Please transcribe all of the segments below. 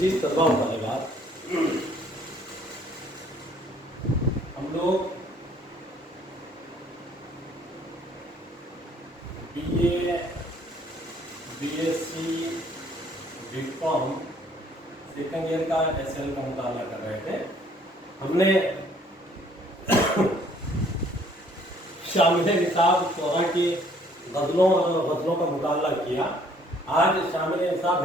عزیز طلباء و طالبات، ہم لوگ B A, B S C, B com second year کا ایس ایل کا مطالعہ کر رہے تھے. ہم نے شامل نصاب 14 کی غزلوں اور غزلوں کا مطالعہ کیا. آج شامل نصاب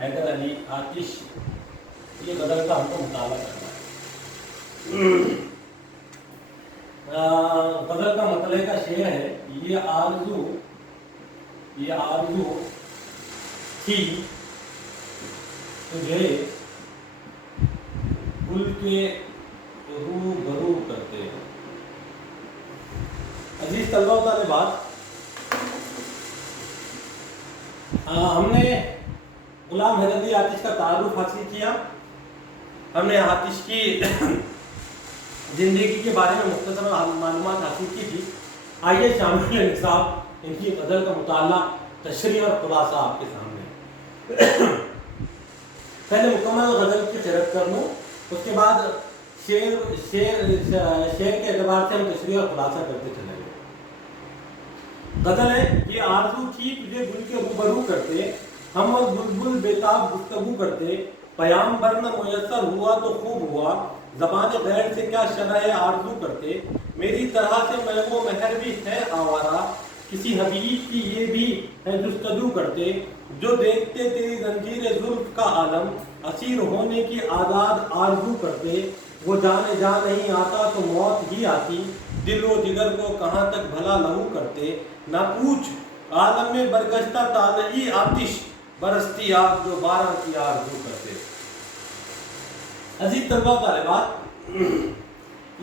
حیدر علی آتش یہ غزل کا ہم کو مطالعہ کرنا ہے. غزل کا مطلع کا شعر ہے: یہ آرزو تھی تجھے گل کے روبرو کرتے. عزیز طلباء و طالبات، ہم نے غلام حیدر علی آتش کا تعارف حاصل کیا. ہم نے آتش کی زندگی کے بارے میں مختصر معلومات حاصل کی تھی. آئیے شامل نصاب ان کی غزل کا مطالعہ، تشریح اور خلاصہ آپ کے سامنے. پہلے مکمل غزل کی قرأت کر لوں، اس کے بعد شعر کے اعتبار سے ہم تشریح اور خلاصہ کرتے چلیں گے. غزل ہے: یہ آرزو تھی تجھے گل کے روبرو کرتے، ہم اور بلبل بیتاب گفتگو کرتے، پیام بر نہ میسر ہوا تو خوب ہوا، زبان غیر سے کیا شرح آرزو کرتے. میری طرح سے محو و مہر بھی ہے آوارہ، کسی حبیب کی یہ بھی ہے جستجو کرتے. جو دیکھتے تیری زنجیر زلف کا عالم، اسیر ہونے کی آزاد آرزو کرتے. وہ جانے جا نہیں آتا تو موت ہی آتی، دل و جگر کو کہاں تک بھلا لہو کرتے. نہ پوچھ عالم میں برگشتہ تازہی آتش، برستی آگ جو بارہ کی آرزو کرتے. عزیز طلباء و طالبات،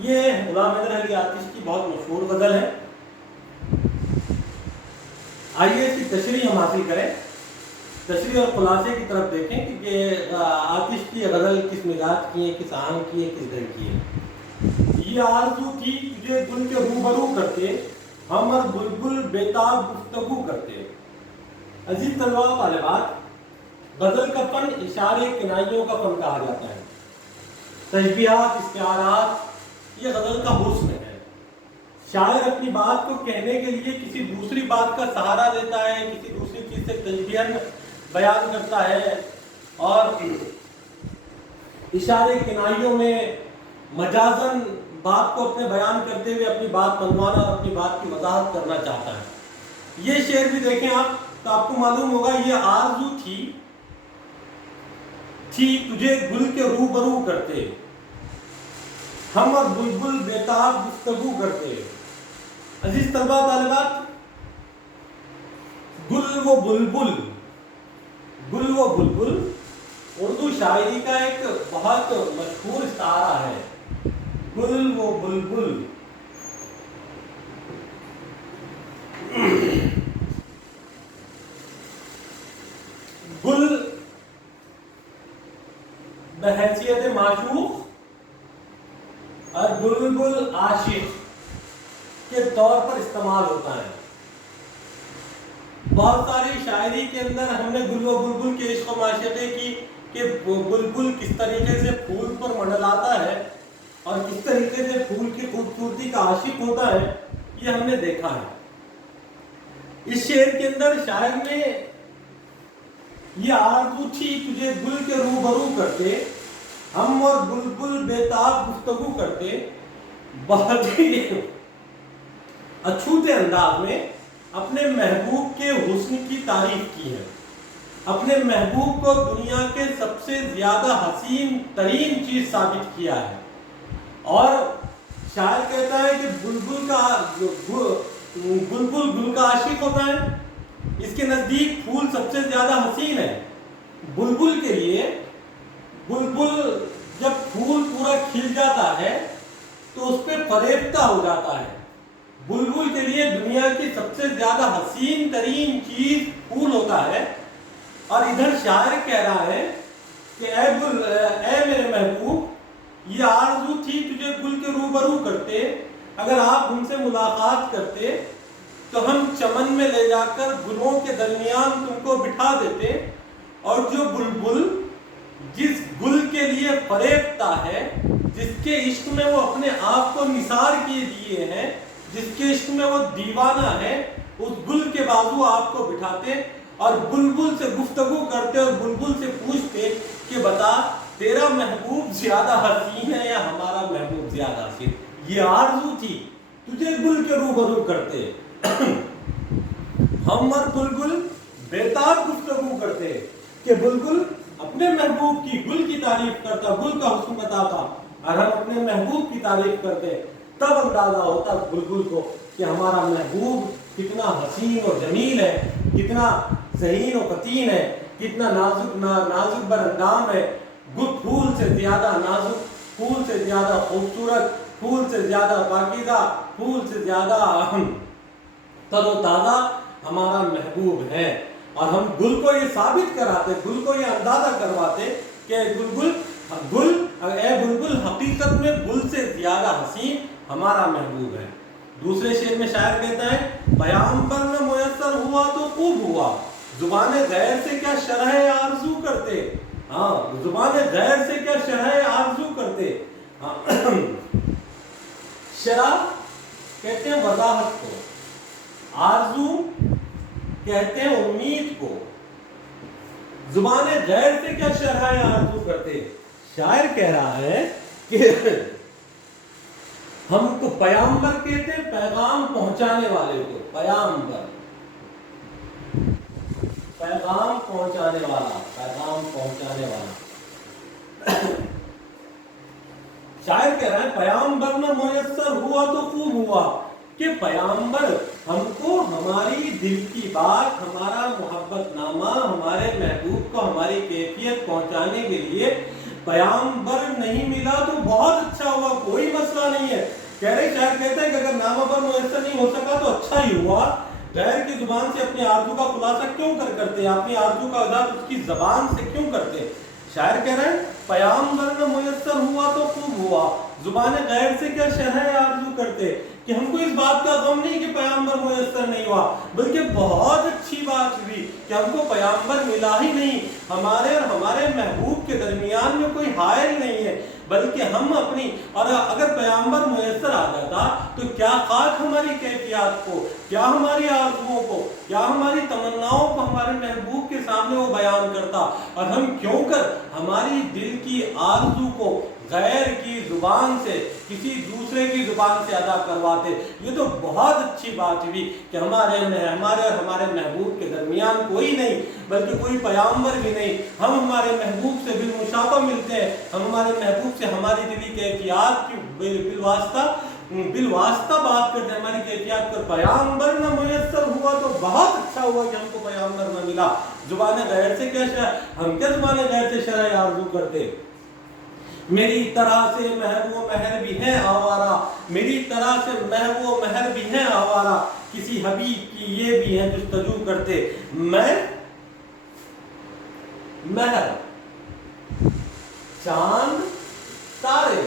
یہ غلام حیدر علی آتش کی بہت مشہور غزل ہے. آئیے اس کی تشریح ہم حاصل کریں، تشریح اور خلاصے کی طرف دیکھیں کہ آتش کی غزل کس مزاج کی ہے، کس آہنگ کی ہے، کس دل کی ہے. یہ آرزو تھی تجھے گل کے روبرو کرتے، ہم اور بلبل بیتاب گفتگو کرتے. عزیز طلباء و طالبات، غزل کا فن اشارے کنائیوں کا فن کہا جاتا ہے. تشبیہات، استعارات، یہ غزل کا حسن ہے. شاعر اپنی بات کو کہنے کے لیے کسی دوسری بات کا سہارا لیتا ہے، کسی دوسری چیز سے تشبیہاً بیان کرتا ہے، اور اشارے کنائیوں میں مجازاً بات کو اپنے بیان کرتے ہوئے اپنی بات منوانا اور اپنی بات کی وضاحت کرنا چاہتا ہے. یہ شعر بھی دیکھیں آپ تو آپ کو معلوم ہوگا: یہ آرزو تھی تجھے گل کے روبرو کرتے، ہم اور بلبل بیتاب گفتگو کرتے. عزیز طلباء و طالبات، گل و بلبل اردو شاعری کا ایک بہت مشہور استعارہ ہے. گل و بلبل، گل بحیثیت معشوق اور بلبل عاشق کے طور پر استعمال ہوتا ہے. بہت ساری شاعری کے اندر ہم نے گل و بلبل کے عشق و معشوقے کی کہ بلبل کس طریقے سے پھول پر منڈلاتا ہے اور کس طریقے سے پھول کی خوبصورتی کا عاشق ہوتا ہے، یہ ہم نے دیکھا ہے. اس شعر کے اندر شاعر نے یہ آرزو تھی تجھے گل کے روبرو کرتے، ہم اور بلبل بیتاب گفتگو کرتے، بہت ہی اچھوتے انداز میں اپنے محبوب کے حسن کی تعریف کی ہے. اپنے محبوب کو دنیا کے سب سے زیادہ حسین ترین چیز ثابت کیا ہے. اور شاعر کہتا ہے کہ بلبل گل کا عاشق ہوتا ہے، اس کے نزدیک پھول سب سے زیادہ حسین ہے. بلبل کے لیے بلبل جب پھول پورا کھل جاتا ہے تو اس پہ فریفتہ ہو جاتا ہے. بلبل کے لیے دنیا کی سب سے زیادہ حسین ترین چیز پھول ہوتا ہے. اور ادھر شاعر کہہ رہا ہے کہ اے میرے محبوب، یہ آرزو تھی تجھے گل کے روبرو کرتے، اگر آپ ہم سے ملاقات کرتے تو ہم چمن میں لے جا کر گلوں کے درمیان تم کو بٹھا دیتے اور جو بلبل جس گل کے لیے فریبتا ہے، جس کے عشق میں وہ اپنے آپ کو نثار کیے دیے ہیں، جس کے عشق میں وہ دیوانہ ہے، اس گل کے بازو آپ کو بٹھاتے اور بلبل سے گفتگو کرتے اور بلبل سے پوچھتے کہ بتا تیرا محبوب زیادہ حسین ہے یا ہمارا محبوب زیادہ حسین. یہ آرزو تھی. تجھے گل کے روبرو کرتے، ہم اور بلبل بیتاب گفتگو کرتے کہ بلبل اپنے محبوب کی، گل کی تعریف کرتا، گل کا حسن بتاتا، اور ہم اپنے محبوب کی تعریف کرتے. تب اندازہ ہوتا بلبل کو کہ ہمارا محبوب کتنا حسین و جمیل ہے، کتنا ذہین و قطین ہے، کتنا نازک براندام ہے. پھول سے زیادہ نازک، پھول سے زیادہ خوبصورت، پھول سے زیادہ پاکیزہ، پھول سے زیادہ تر و تازہ ہمارا محبوب ہے. اور ہم گل کو یہ ثابت کراتے، گل کو یہ اندازہ کرواتے کہ اے بلبل حقیقت میں گل سے زیادہ حسین ہمارا محبوب ہے. دوسرے شعر میں شاعر کہتا ہے پیغامبر نہ میسر ہوا تو خوب ہوا، زبان غیر سے کیا شرح آرزو کرتے. ہاں، زبان غیر سے کیا شرح آرزو کرتے. شرح کہتے ہیں وضاحت کو، آرزو کہتے ہیں امید کو. زبان غیر سے کیا شرح آرزو کرتے. شاعر کہہ رہا ہے کہ ہم کو پیغامبر کہتے ہیں، پیغام پہنچانے والے کو پیغامبر، پیغام پہنچانے والا، پیغام پہنچانے والا. شاعر کہہ رہا ہے پیغامبر نہ میسر ہوا تو خوب ہوا، کہ پیغامبر ہم کو ہماری دل کی بات، ہمارا محبت نامہ، ہمارے محبوب کو ہماری کیفیت پہنچانے کے لیے پیغامبر نہیں ملا تو بہت اچھا ہوا، کوئی مسئلہ نہیں ہے. کہہ رہے شاعر کہتا ہے کہ اگر نامہ پر میسر نہیں ہو سکا تو اچھا ہی ہوا. غیر کی زبان سے اپنے آرزو کا خلاصہ کیوں کرتے، اپنی آرزو کا اظہار اس کی زبان سے کیوں کرتے. شاعر کہہ رہے ہیں پیغامبر نہ میسر ہوا تو خوب ہوا، زبان غیر سے کیا شرح آرزو کرتے. کہ ہم کو اس بات کا غم نہیں کہ پیغامبر میسر نہیں ہوا، بلکہ بہت اچھی بات ہوئی کہ ہم کو پیغامبر ملا ہی نہیں، ہمارے اور ہمارے محبوب کے درمیان میں کوئی حائل نہیں ہے، بلکہ ہم اپنی، اور اگر پیغامبر میسر آ جاتا تو کیا خاک ہماری کیفیات کو، کیا ہماری آرزوؤں کو، کیا ہماری تمناؤں کو ہمارے محبوب کے سامنے وہ بیان کرتا. اور ہم کیوں کر ہماری دل کی آرزو کو غیر کی زبان سے، کسی دوسرے کی زبان سے ادا کرواتے. یہ تو بہت اچھی بات ہوئی کہ ہمارے اور ہمارے محبوب کے درمیان کوئی نہیں، بلکہ کوئی پیغامبر بھی نہیں. ہم ہمارے محبوب سے بالمشافہ ملتے ہیں، ہم ہمارے محبوب سے ہماری دلی کیفیات کی بالواسطہ بات کرتے ہیں، ہماری کیفیات پر. پیغامبر نہ میسر ہوا تو بہت اچھا ہوا کہ ہم کو پیغامبر نہ ملا. زبان غیر سے کیا ہم کیا زبان غیر سے شرح آرزو کرتے. میری طرح سے محو و مہر بھی ہے آوارہ، میری طرح سے محو و مہر بھی ہے آوارہ، کسی حبیب کی یہ بھی ہے جستجو کرتے. میں مہر، چاند، تارے.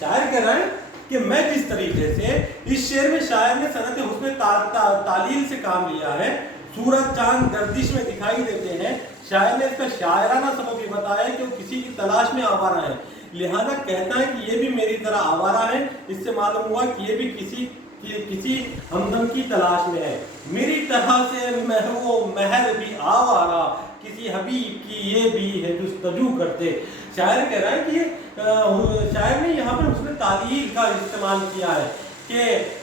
شاعر کہہ رہے ہیں کہ میں جس طریقے سے اس شعر میں شاعر نے صنعت حسن تعلیل سے کام لیا ہے. سورج چاند گردش میں دکھائی دیتے ہیں. شاعر نے اس کا شاعرانہ سبب یہ بتایا کہ وہ کسی کی تلاش میں آوارہ ہے، لہذا کہتا ہے کہ یہ بھی میری طرح آوارہ ہے. اس سے معلوم ہوا کہ یہ بھی کسی ہمدم کی تلاش میں ہے. میری طرح سے محو و مہر بھی آوارہ، کسی حبیب کی یہ بھی ہے جستجو کرتے. شاعر کہہ رہا ہے کہ شاعر نے یہاں پر حسن تعلیل کا استعمال کیا ہے کہ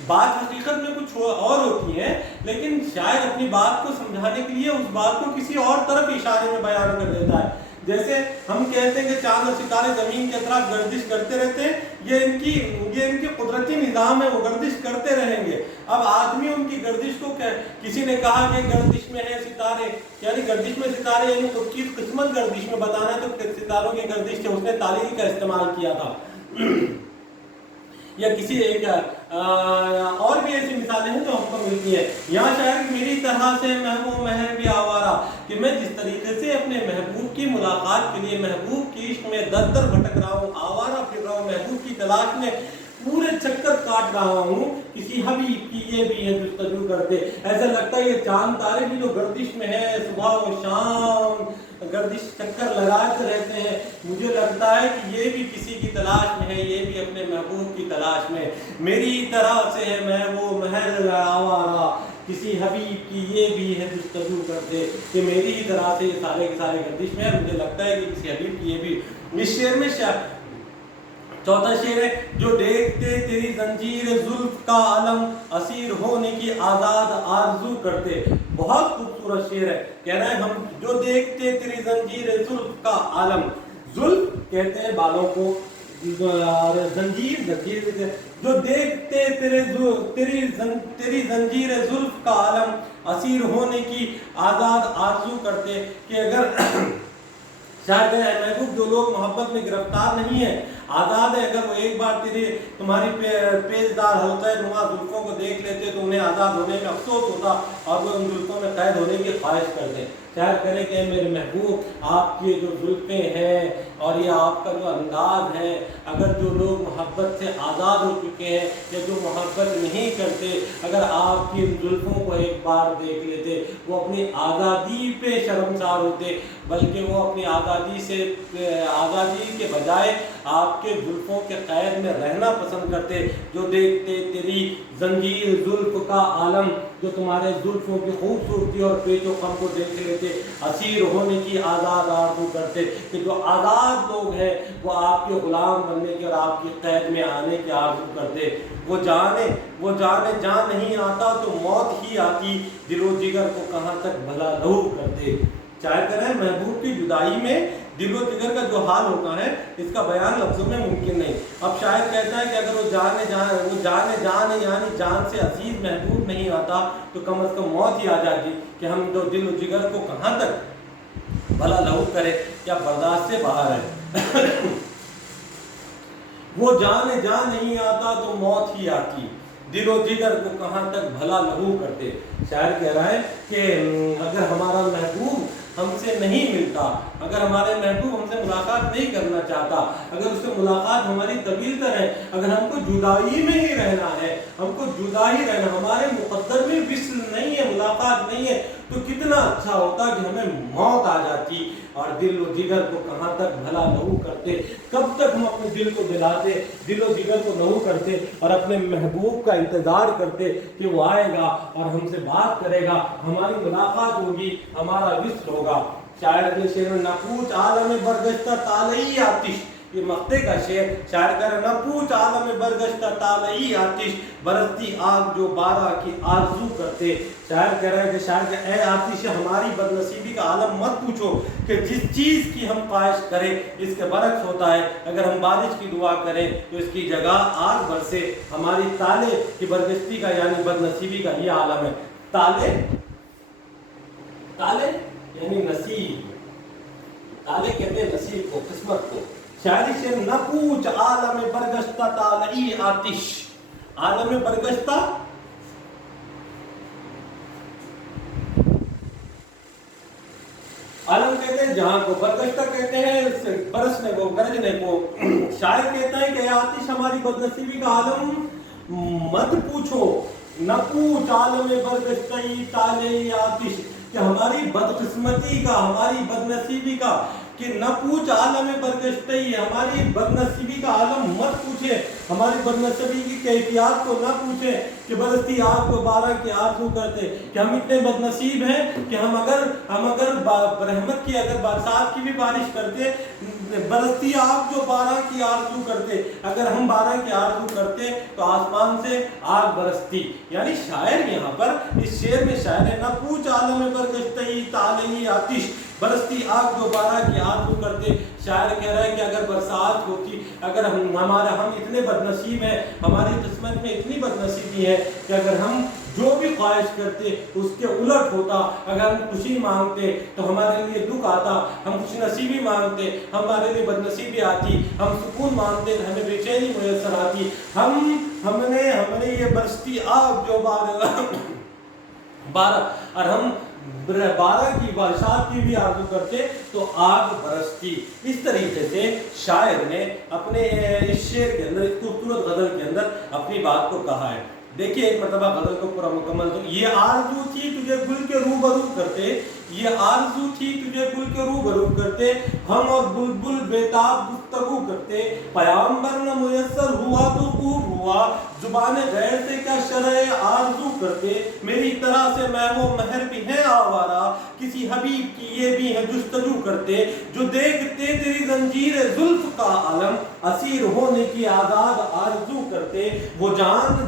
بات حقیقت میں کچھ اور ہوتی ہے، لیکن شاعر اپنی بات کو سمجھانے کے لیے اس بات کو کسی اور طرف اشارے میں بیان کر دیتا ہے. جیسے ہم کہتے ہیں کہ چاند اور ستارے زمین کے اطراف گردش کرتے رہتے ہیں، یہ ان کی قدرتی نظام ہے، وہ گردش کرتے رہیں گے. اب آدمی ان کی گردش کو کسی نے کہا کہ گردش میں ہے ستارے، یعنی گردش میں ستارے، یعنی خود کی قسمت گردش میں بتانا ہے تو ستاروں کی گردش سے اس نے تعلیل کا استعمال کیا تھا. یا کسی ایک اور بھی ایسی مثالیں ہیں جو ہم کو ملتی ہیں. یہاں شاعر میری طرح سے محبوب مہر بھی آوارہ، کہ میں جس طریقے سے اپنے محبوب کی ملاقات کے لیے محبوب کی عشق میں در در بھٹک رہا ہوں، آوارہ پھر رہا ہوں، محبوب کی تلاش میں پورے چکر کاٹ رہا ہوں، کسی حبیب کی یہ بھی ہے جستجو کرتے. ایسا لگتا ہے یہ چاند تارے بھی جو گردش میں ہے، صبح و شام گردش چکر لگاتے رہتے ہیں. مجھے لگتا ہے کہ یہ بھی کسی کی تلاش میں ہے, یہ بھی اپنے محبوب کی تلاش میں. میری طرح سے ہے میں وہ محل آوارہ, کسی حبیب کی یہ بھی ہے جستجو کرتے کہ میری ہی طرح سے یہ سارے کے سارے گردش میں ہے. مجھے لگتا ہے کہ کسی حبیب کی یہ بھی. اس شعر میں چوتھا شعر ہے, جو دیکھتے تیری زنجیر زلف کا علم اسیر ہونے کی آزاد آرزو کرتے. بہت خوبصورت شعر ہے. کہہ رہے ہیں ہم جو دیکھتے تیری زنجیر زلف کا علم, زلف کہتے ہیں بالوں کو, اور زنجیر جو دیکھتے تیری زنجیر زلف کا علم اسیر ہونے کی آزاد آرزو کرتے. کہ اگر شاید محبوب جو لوگ محبت میں گرفتار نہیں ہیں, آزاد ہے, اگر وہ ایک بار تمہاری پیچدار حلقہ نما زلفوں کو دیکھ لیتے تو انہیں آزاد ہونے میں افسوس ہوتا اور وہ ان زلفوں میں قید ہونے کی خواہش کرتے. خیال کریں کہ میرے محبوب آپ کی جو زلفیں ہیں اور یہ آپ کا جو انداز ہے, اگر جو لوگ محبت سے آزاد ہو چکے ہیں یا جو محبت نہیں کرتے, اگر آپ کی ان زلفوں کو ایک بار دیکھ لیتے وہ اپنی آزادی پہ شرمسار ہوتے, بلکہ وہ اپنی آزادی کے بجائے آپ کے زلفوں کے قید میں رہنا پسند کرتے. جو دیکھتے تیری زنجیر زلف کا عالم, جو تمہارے زلفوں کی خوبصورتی اور پیچ و خم کو دیکھ لیتے اسیر ہونے کی آزاد آرزو کرتے. کہ جو آزاد لوگ ہیں وہ آپ کے غلام بننے کی اور آپ کی قید میں آنے کی آرزو کرتے. وہ جانے جان نہیں آتا تو موت ہی آتی, دل و جگر کو کہاں تک بھلا لہو کرتے. چاہے کریں محبوب کی جدائی میں دل و جگر کا جو حال ہوتا ہے اس کا بیان لفظوں میں ممکن نہیں. اب شاعر کہتا ہے کہ اگر وہ جانے جان یعنی جان سے عزیز محبوب نہیں آتا تو کم از کم موت ہی آ جاتی کہ ہم جو دل و جگر کو کہاں تک بھلا لہو کرے, کیا برداشت سے باہر ہے. وہ جانے جان نہیں آتا تو موت ہی آتی, دل و جگر کو کہاں تک بھلا لہو کرتے. شاعر کہہ رہا ہے کہ اگر ہمارا محبوب ہم سے نہیں ملتا, اگر ہمارے محبوب ہم سے ملاقات نہیں کرنا چاہتا, اگر اس سے ملاقات ہماری طویل تر ہے, اگر ہم کو جدائی میں ہی رہنا ہے, ہم کو جدا ہی رہنا, ہمارے مقدر میں وصل نہیں ہے, ملاقات نہیں ہے, تو کتنا اچھا ہوتا کہ ہمیں موت آ جاتی. اور دل و جگر کو کہاں تک بھلا لہو کرتے, کب تک ہم اپنے دل کو دلاتے, دل و جگر کو لہو کرتے اور اپنے محبوب کا انتظار کرتے کہ وہ آئے گا اور ہم سے بات کرے گا, ہماری ملاقات ہوگی, ہمارا وصل ہوگا. شاعر اپنے شعر میں نہ پوچھ عالم برگشتہ طالعی آتش, یہ مقطع کا شعر. شاعر کہہ رہا نہ پوچھ عالم برگشتہ طالعی آتش, برستی آگ جو بارہ کی آرزو کرتے. شاعر کہہ رہا ہے کہ شاعر کہ اے آتش ہماری بدنصیبی کا عالم مت پوچھو, کہ جس چیز کی ہم خواہش کریں اس کے برعکس ہوتا ہے. اگر ہم بارش کی دعا کریں تو اس کی جگہ آگ برسے. ہماری تالے کی برگشتی کا یعنی بدنصیبی کا یہ عالم ہے. تالے یعنی نصیب, تالے کہتے ہیں نصیب کو, قسمت کو. شاعری شعر نہ پوچھ عالم برگشتہ طالعی آتش, عالم برگشتہ عالم کہتے ہیں جہاں کو, برگشتہ کہتے ہیں برسنے کو, گرجنے کو. شاعر کہتا ہے کہ آتش ہماری بدنصیبی کا عالم مت پوچھو, نہ پوچھ عالم برگشتہ طالعی آتش, کہ ہماری بدقسمتی کا, ہماری بدنصیبی کا, کہ نہ پوچھ عالم برگشتہی, ہماری بدنصیبی کا عالم مت پوچھے, ہماری بدنصیبی کی کیفیات کو نہ پوچھے کہ برستی آگ کو بارہ کی آرزو کرتے. کہ ہم اتنے بدنصیب ہیں کہ ہم اگر رحمت کی, اگر برسات کی بھی بارش کرتے, برستی آگ جو بارہ کی آرزو کرتے, اگر ہم بارہ کی آرزو کرتے تو آسمان سے آگ برستی. یعنی شاعر یہاں پر اس شعر میں شاعر ہے نہ پوچھ عالم برگشتہی طالعی آتش, برستی آگ جو بارہ کی آرزو کرتے. شاعر کہہ رہا ہے کہ اگر برسات ہوتی, اگر ہم اتنے بدنصیب ہیں, ہماری قسمت میں اتنی بدنصیبی ہے کہ اگر ہم جو بھی خواہش کرتے اس کے الٹ ہوتا. اگر ہم خوشی مانگتے تو ہمارے لیے دکھ آتا, ہم خوش نصیبی مانگتے ہمارے لیے بدنصیبی آتی, ہم سکون مانگتے تو ہمیں بے چینی میسر آتی. ہم نے یہ برستی آگ جو بارہ, اور ہم بارہ کی برسات کی بھی آرزو کرتے تو آگ برستی. اس طریقے سے شاعر نے اپنے اس شعر کے اندر, اس خوبصورت غزل کے اندر اپنی بات کو کہا ہے. دیکھیے ایک مرتبہ غزل کو پورا مکمل, تو یہ آرزو تھی تجھے گل کے روپ روبرو کرتے، یہ آرزو تھی تجھے گل کے روبرو کرتے، ہم اور بلبل بیتاب گفتگو کرتے، پیامبر نہ میسر ہوا تو خوب ہوا، زبان غیر سے کیا شرح آرزو کرتے، میری طرح سے محو مہر بھی ہیں آوارہ، کسی حبیب کی یہ بھی ہیں جستجو کرتے، جو دیکھتے تیری زنجیر زلف کا عالم، اسیر ہونے کی آزاد آرزو کرتے، وہ جان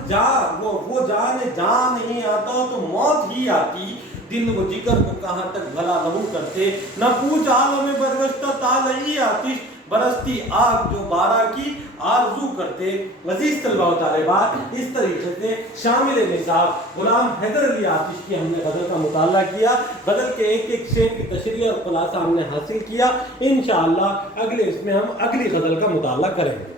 جان نہیں آتا تو موت ہی آتی، دل و جگر کو کہاں تک بھلا لہو کرتے، نہ پوچھ عالم برگشتہ طالعی آتش، برستی آگ جو بارہ کی آرزو کرتے۔ عزیز طلبہ و طالبات، اس طریقے سے شامل نصاب غلام حیدر علی آتش کی ہم نے غزل کا مطالعہ کیا، غزل کے ایک ایک شعر کی تشریح اور خلاصہ ہم نے حاصل کیا۔ انشاءاللہ اگلے اس میں ہم اگلی غزل کا مطالعہ کریں گے۔